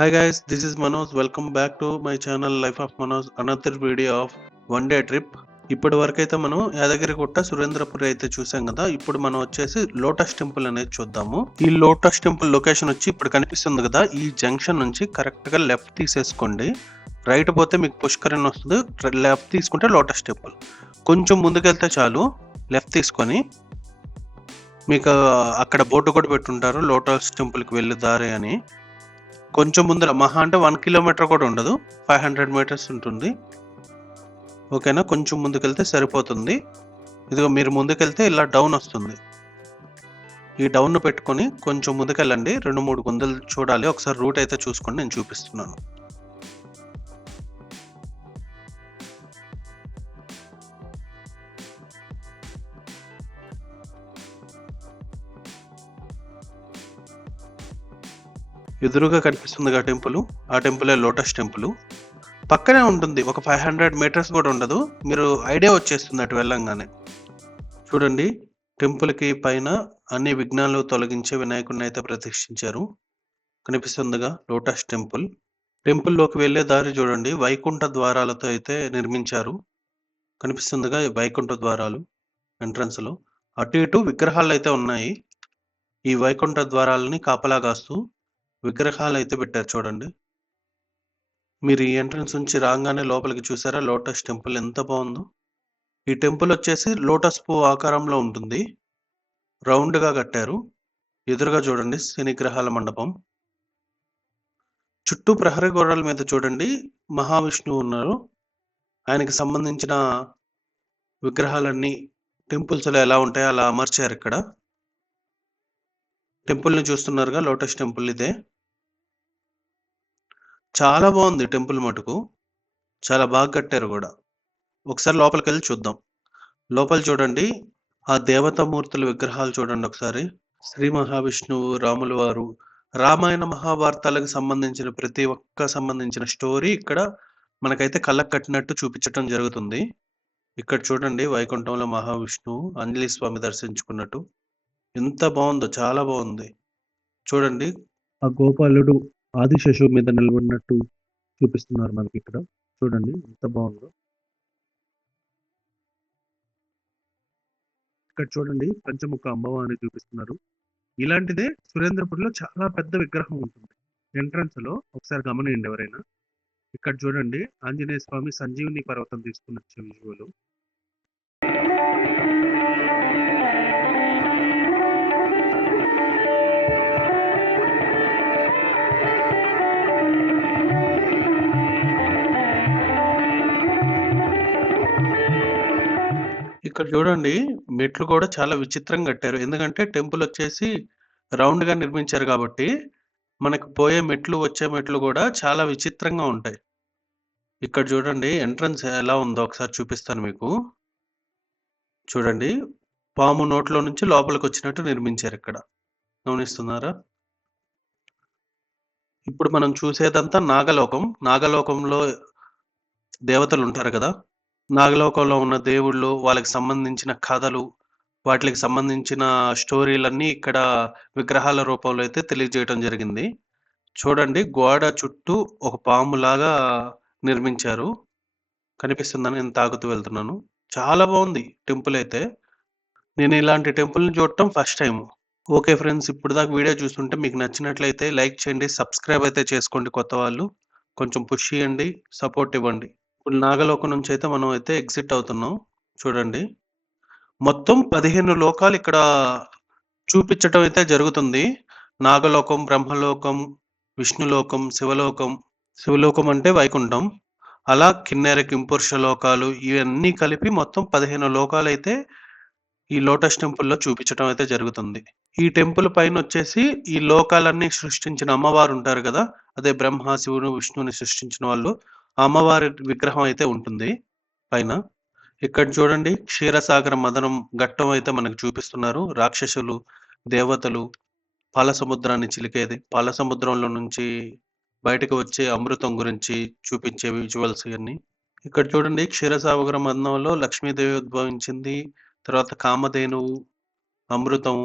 Hi guys, this is Manoj. Welcome back to my channel Life of Manoj. Another video of one day trip. ఇప్పటి వరకు అయితే మనం యాదగిరిగుట్ట సురేంద్రపురి అయితే చూసాం కదా. ఇప్పుడు మనం వచ్చేసి లోటస్ టెంపుల్ అనేది చూద్దాము. ఈ లోటస్ టెంపుల్ లొకేషన్ వచ్చి ఇప్పుడు కనిపిస్తుంది కదా, ఈ జంక్షన్ నుంచి కరెక్ట్ గా లెఫ్ట్ తీసేసుకోండి. రైట్ పోతే మీకు పుష్కరిణి వస్తుంది, లెఫ్ట్ తీసుకుంటే లోటస్ టెంపుల్. కొంచెం ముందుకెళ్తే చాలు, లెఫ్ట్ తీసుకొని మీకు అక్కడ బోర్డు కూడా పెట్టుంటారు లోటస్ టెంపుల్కి వెళ్ళే దారి అని. కొంచెం ముందర మహా అంటే 1 కిలోమీటర్ కూడా ఉండదు, 500 మీటర్స్ ఉంటుంది. ఓకేనా, కొంచెం ముందుకెళ్తే సరిపోతుంది. ఇదిగో మీరు ముందుకెళ్తే ఇలా డౌన్ వస్తుంది. ఈ డౌన్ పెట్టుకొని కొంచెం ముందుకెళ్ళండి, 2-3 గుంతలు చూడాలి. ఒకసారి రూట్ అయితే చూసుకోండి, నేను చూపిస్తున్నాను. ఎదురుగా కనిపిస్తుంది టెంపుల్, ఆ టెంపులే లోటస్ టెంపుల్. పక్కనే ఉంటుంది, ఒక 500 మీటర్స్ కూడా ఉండదు. మీరు ఐడియా వచ్చేస్తుంది అటు వెళ్ళంగానే. చూడండి, టెంపుల్కి పైన అన్ని విఘ్నాలు తొలగించే వినాయకుడిని అయితే ప్రతిష్ఠించారు. కనిపిస్తుందిగా లోటస్ టెంపుల్. టెంపుల్లోకి వెళ్ళే దారి చూడండి, వైకుంఠ ద్వారాలతో అయితే నిర్మించారు. కనిపిస్తుందిగా ఈ వైకుంఠ ద్వారాలు ఎంట్రన్స్ లో. అటు ఇటు విగ్రహాలు అయితే ఉన్నాయి. ఈ వైకుంఠ ద్వారాలని కాపలా కాస్తూ విగ్రహాలు అయితే పెట్టారు చూడండి. మీరు ఈ ఎంట్రన్స్ నుంచి రాగానే లోపలికి చూసారా లోటస్ టెంపుల్ ఎంత బాగుందో. ఈ టెంపుల్ వచ్చేసి లోటస్ పువ్వు ఆకారంలో ఉంటుంది, రౌండ్ గా కట్టారు. ఎదురుగా చూడండి శనిగ్రహాల మండపం. చుట్టూ ప్రహరీ గోడల మీద చూడండి మహావిష్ణువు ఉన్నారు. ఆయనకి సంబంధించిన విగ్రహాలన్నీ టెంపుల్స్ లో ఎలా ఉంటాయో అలా అమర్చారు ఇక్కడ. టెంపుల్ ని చూస్తున్నారుగా, లోటస్ టెంపుల్ ఇదే. చాలా బాగుంది టెంపుల్ మటుకు, చాలా బాగా కట్టారు కూడా. ఒకసారి లోపలికి వెళ్ళి చూద్దాం. లోపల చూడండి, ఆ దేవతామూర్తుల విగ్రహాలు చూడండి ఒకసారి. శ్రీ మహావిష్ణువు, రాముల వారు, రామాయణ మహాభారతాలకు సంబంధించిన ప్రతి ఒక్క సంబంధించిన స్టోరీ ఇక్కడ మనకైతే కళ్ళకు కట్టినట్టు చూపించటం జరుగుతుంది. ఇక్కడ చూడండి వైకుంఠంలో మహావిష్ణువు అంజలి స్వామి దర్శించుకున్నట్టు ఎంత బాగుందో, చాలా బాగుంది. చూడండి, ఆ గోపాలుడు ఆదిశేషువు మీద నిలబడినట్టు చూపిస్తున్నారు మనకి ఇక్కడ. చూడండి ఎంత బాగుందో. ఇక్కడ చూడండి పంచముఖ అమ్మవారిని చూపిస్తున్నారు. ఇలాంటిదే సురేంద్రపురిలో చాలా పెద్ద విగ్రహం ఉంటుంది ఎంట్రన్స్ లో, ఒకసారి గమనించండి ఎవరైనా. ఇక్కడ చూడండి ఆంజనేయ స్వామి సంజీవిని పర్వతం తీసుకున్న విజువల్. ఇక్కడ చూడండి మెట్లు కూడా చాలా విచిత్రంగా కట్టారు, ఎందుకంటే టెంపుల్ వచ్చేసి రౌండ్ గా నిర్మించారు కాబట్టి మనకు పోయే మెట్లు వచ్చే మెట్లు కూడా చాలా విచిత్రంగా ఉంటాయి. ఇక్కడ చూడండి ఎంట్రన్స్ ఎలా ఉందో ఒకసారి చూపిస్తాను మీకు. చూడండి, పాము నోట్లో నుంచి లోపలికి వచ్చినట్టు నిర్మించారు ఇక్కడ, గమనిస్తున్నారా? ఇప్పుడు మనం చూసేదంతా నాగలోకం. నాగలోకంలో దేవతలు ఉంటారు కదా, నాగలోకంలో ఉన్న దేవుళ్ళు, వాళ్ళకి సంబంధించిన కథలు, వాటికి సంబంధించిన స్టోరీలన్నీ ఇక్కడ విగ్రహాల రూపంలో అయితే తెలియజేయడం జరిగింది. చూడండి, గోడ చుట్టూ ఒక పాములాగా నిర్మించారు. కనిపిస్తుందని నేను తాగుతూ వెళ్తున్నాను. చాలా బాగుంది టెంపుల్ అయితే. నేను ఇలాంటి టెంపుల్ని చూడటం ఫస్ట్ టైం. ఓకే ఫ్రెండ్స్, ఇప్పుడు దాకా వీడియో చూస్తుంటే మీకు నచ్చినట్లయితే లైక్ చేయండి, సబ్స్క్రైబ్ అయితే చేసుకోండి. కొత్త వాళ్ళు కొంచెం పుష్ చేయండి, సపోర్ట్ ఇవ్వండి. ఇప్పుడు నాగలోకం నుంచి అయితే మనం అయితే ఎగ్జిట్ అవుతున్నాం. చూడండి, మొత్తం 15 లోకాలు ఇక్కడ చూపించటం అయితే జరుగుతుంది. నాగలోకం, బ్రహ్మలోకం, విష్ణులోకం, శివలోకం. శివలోకం అంటే వైకుంఠం. అలా కిన్నెర, కింపురుష లోకాలు ఇవన్నీ కలిపి మొత్తం 15 లోకాలు అయితే ఈ లోటస్ టెంపుల్లో చూపించడం అయితే జరుగుతుంది. ఈ టెంపుల్ పైన వచ్చేసి ఈ లోకాలన్నీ సృష్టించిన అమ్మవారు ఉంటారు కదా, అదే బ్రహ్మ, శివుడు, విష్ణువుని సృష్టించిన వాళ్ళు. ఆ అమ్మవారి విగ్రహం అయితే ఉంటుంది పైన. ఇక్కడ చూడండి క్షీరసాగర మదనం ఘట్టం అయితే మనకు చూపిస్తున్నారు. రాక్షసులు, దేవతలు, పాల సముద్రాన్ని చిలికేది, పాల సముద్రంలో నుంచి బయటకు వచ్చే అమృతం గురించి చూపించే విజువల్స్ ఇవన్నీ. ఇక్కడ చూడండి క్షీరసాగర మదనంలో లక్ష్మీదేవి ఉద్భవించింది, తర్వాత కామధేనువు, అమృతం,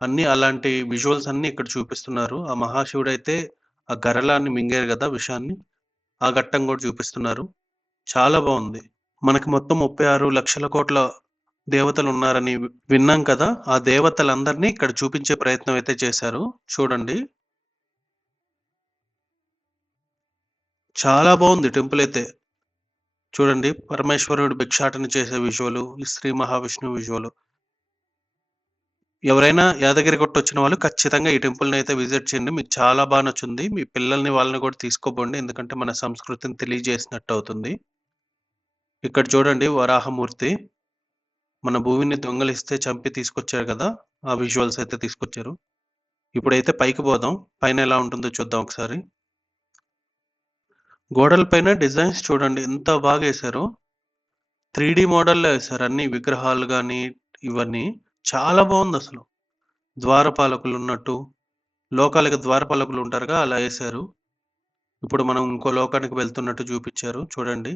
అన్ని అలాంటి విజువల్స్ అన్ని ఇక్కడ చూపిస్తున్నారు. ఆ మహాశివుడు అయితే ఆ గరళాన్ని మింగారు గదా! విషాన్ని. ఆ ఘట్టం గూడా చూపిస్తున్నారు. చాలా బావుంది. మనకి మొత్తం 36,00,00,000,00,000 దేవతలున్నారని విన్నాం కదా! ఆ దేవతలందరిని ఇక్కడ చూపించే ప్రయత్నం అయితే చేశారు. చూడండి. చాలా బావుంది టెంపులయితే. చూడండి. పరమేశ్వరుడు భిక్షాటన చేసే విజువలు, ఈ శ్రీ మహావిష్ణువు విజువలు. ఎవరైనా యాదగిరిగుట్టొచ్చిన వాళ్ళు ఖచ్చితంగా ఈ టెంపుల్‌నయితే విజిట్ చేయండి. మీకు చాలా నచ్చుతుంది. మీ పిల్లల్ని వాళ్ళని కూడా తీసుకోపోండి. ఎందుకంటే మన సంస్కృతిని తెలియజేసినట్టవుతుంది. ఇక్కడ చూడండి వరాహమూర్తి మన భూమిని దొంగలిస్తే చంపి తీసుకొచ్చారు గదా! ఆ విజువల్స్ అయితే తీసుకొచ్చారు. ఇప్పుడైతే పైకి పోదాం. పైన ఎలా ఉంటుందో చూద్దాం ఒకసారి. గోడల పైన డిజైన్స్ చూడండి ఎంత బాగేశారో. 3 మోడల్‌లో ఏశారు అన్ని విగ్రహాలు గాని, ఇవన్నీ. చాలా బావుందసలు. ద్వారపాలకులున్నట్టు, లోకాలకి ద్వారపాలకులుంటారుగా అలా ఏశారు. ఇప్పుడు మనం ఇంకో లోకానికి వెళ్తున్నట్టు చూపిచ్చారు చూడండి.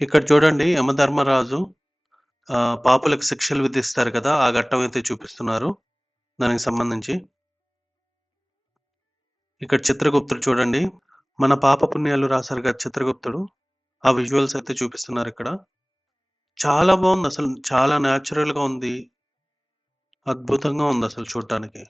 ఇక్కడ చూడండి యమధర్మరాజు పాపులకు శిక్షలు విధిస్తారు కదా! ఆ ఘట్టం అయితే చూపిస్తున్నారు. దానికి సంబంధించి. ఇక్కడ చిత్రగుప్తుడు చూడండి. మన పాప పుణ్యాలు రాసారు కదా చిత్రగుప్తుడు. ఆ విజువల్స్ అయితే చూపిస్తున్నారిక్కడ. చాలా బావుందసలు. చాలా న్యాచురల్‌గా ఉంది. అద్భుతంగా ఉందసలు చూడటానికి.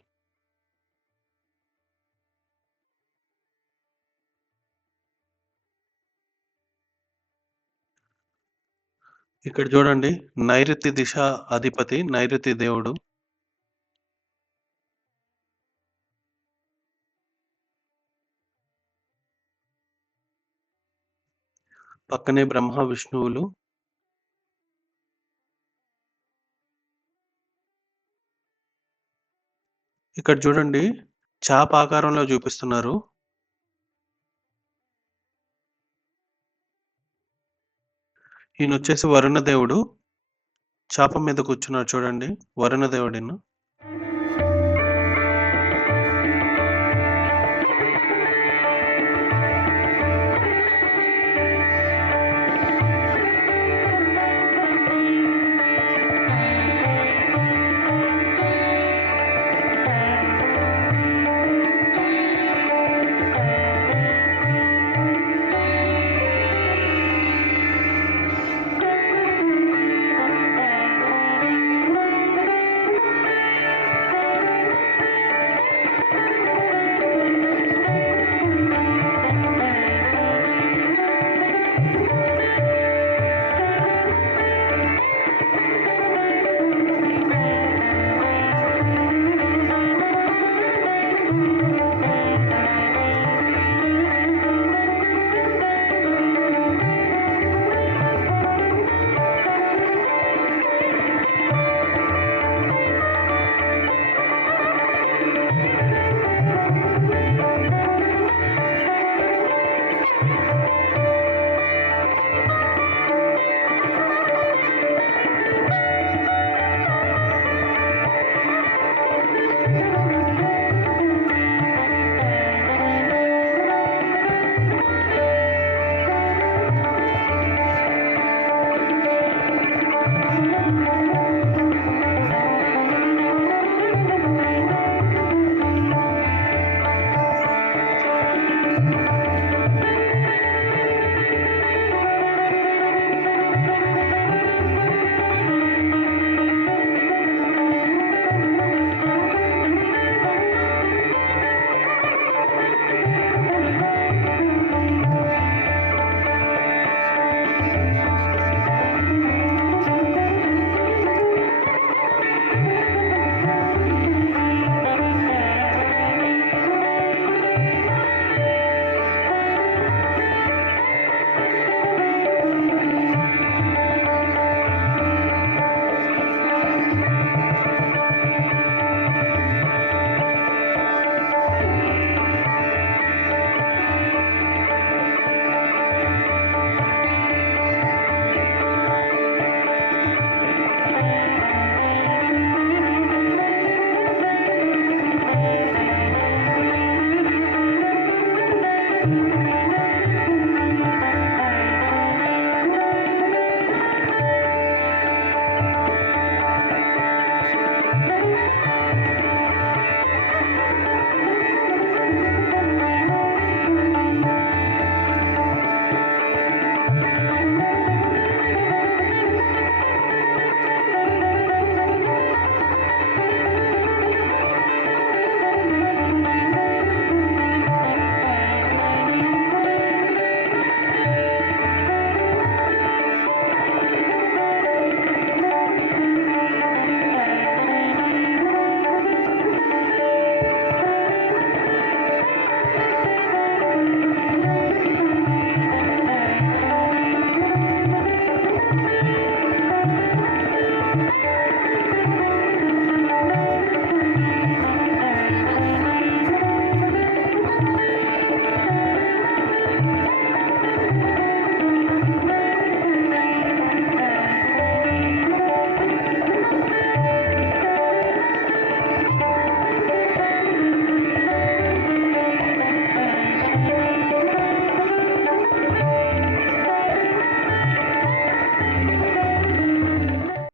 ఇక్కడ చూడండి నైరుతి దిశ అధిపతి, నైరుతి దేవుడు. పక్కనే బ్రహ్మ, విష్ణువులు. ఇక్కడ చూడండి చాప ఆకారంలో చూపిస్తున్నారు. ఈయనొచ్చేసి వరుణ దేవుడు. చాప మీద కూర్చున్నాడు చూడండి. వరుణ దేవుడీన.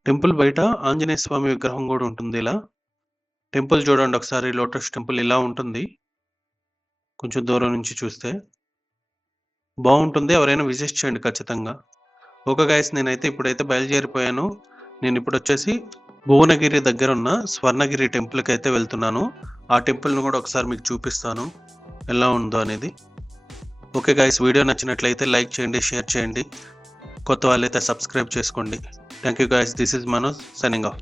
టెంపుల్ బయట ఆంజనేయ స్వామి విగ్రహం కూడా ఉంటుంది. ఇలా టెంపుల్ చూడండి ఒకసారి, లోటస్ టెంపుల్ ఇలా ఉంటుంది కొంచెం దూరం నుంచి చూస్తే. బాగుంటుంది, ఎవరైనా విజిట్ చేయండి ఖచ్చితంగా. ఓకే గైస్, నేనైతే ఇప్పుడైతే బయలుదేరిపోయాను. నేను ఇప్పుడు వచ్చేసి భువనగిరి దగ్గర ఉన్న స్వర్ణగిరి టెంపుల్కి అయితే వెళ్తున్నాను. ఆ టెంపుల్ను కూడా ఒకసారి మీకు చూపిస్తాను ఎలా ఉందో అనేది. ఓకే గైస్, వీడియో నచ్చినట్లయితే లైక్ చేయండి, షేర్ చేయండి. కొత్త వాళ్ళైతే సబ్స్క్రైబ్ చేసుకోండి. Thank you guys, this is Manoj signing off.